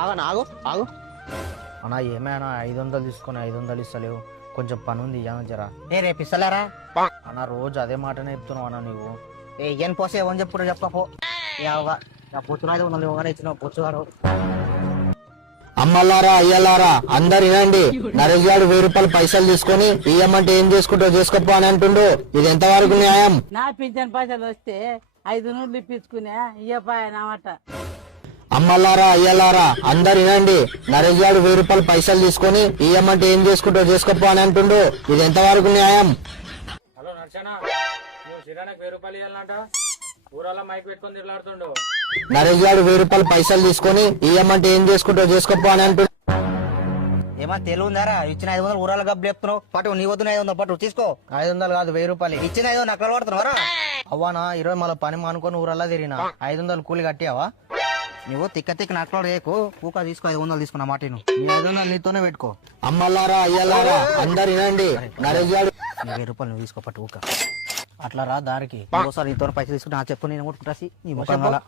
ఆగనా ఆగు ఆగు. అన్నా ఏమైనా 500 తీసుకొని 500 ఇస్తలేవు, కొంచెం పని ఉంది ఇయ్యను జరా. రేపు ఇస్తలేరా? అన్న రోజు అదే మాట నేర్పుతున్నావు అన్న నువ్వు. ఏం పోసే ఏమని చెప్పుడు చెప్పపో. పొచ్చురాదు ఉన్నది ఇచ్చిన పొచ్చుగారు. అమ్మలారా అయ్యలారా అందరు వినండి, నరేష్ గారు 1000 రూపాయలు పైసలు తీసుకొని ఇయ్యమంటే ఏం చేసుకుంటావు చేసుకోపో అని అంటుండు. ఇది ఎంతవరకు న్యాయం? నా పింఛన్ పైసలు వస్తే 500 ఇప్పించుకునే ఇయ్యపాయనమాట. అమ్మలారా అయ్యలారా అందరు వినండి, నరేష్ గారు 1000 రూపాయలు పైసలు తీసుకొని ఇయ్యమంటే ఏం చేసుకుంటావు చేసుకోపో అని అంటుండు. ఇది ఎంతవరకు న్యాయం? హలో నర్సన, నువ్వు శ్రీరానికి 1000 రూపాయలు ఇవ్వాలంట. ఊరల్లో మైక్ పెట్టుకొని తిరలాడుతుండు. నరేష్ గారు 1000 రూపాయలు పైసలు తీసుకొని ఇయ్యమంటే ఏం చేసుకుంటావు చేసుకోపో అని అంటుండు. ఏమన్నా తెలివి ఉందారా? ఇచ్చిన 500 ఊరాల గబ్బు చెప్తున్నావు. పట్టు నీ వద్దు 500 పట్టు తీసుకో. 500 కాదు 1000 రూపాయలు. ఇచ్చిన 500 నక్కలు పడుతున్నావరా? అవ్వానా 20 మళ్ళీ పని మానుకొని ఊరల్లా తిరిగినా 500 కూలి కట్టావా? నువ్వు తిక్క నక్కలు రేకు ఊక తీసుకో. 500 తీసుకున్న మాట నీ 500 నీతోనే పెట్టుకో. అమ్మలారా అయ్యలారా అందరు వినండి, నరేష్ గారు 20 రూపాయలు నువ్వు తీసుకో పట్టు ఊక. అట్లా రా దారికి. ఇంకోసారి నీతో పైసలు తీసుకుని నా చెప్పు నేను కొట్టుకుంటా నీ ముఖం వల్ల.